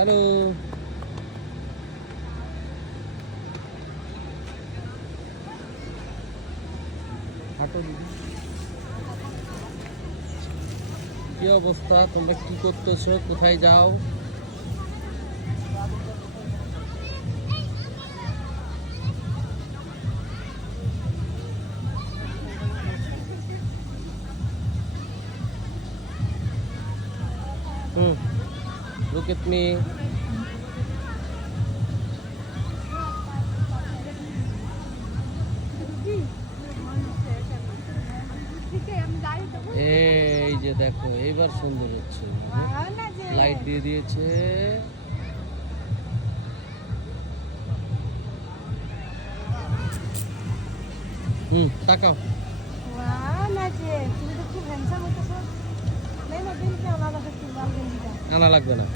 Hello. হাঁটো দিদি। কি অবস্থা, তোমরা কি করতেছো, কোথায় যাও? Look at me. এই যে দেখো এইবার সুন্দর হচ্ছে, লাইট দিয়ে দিয়েছে। তাকাও। আনা লাগবে না।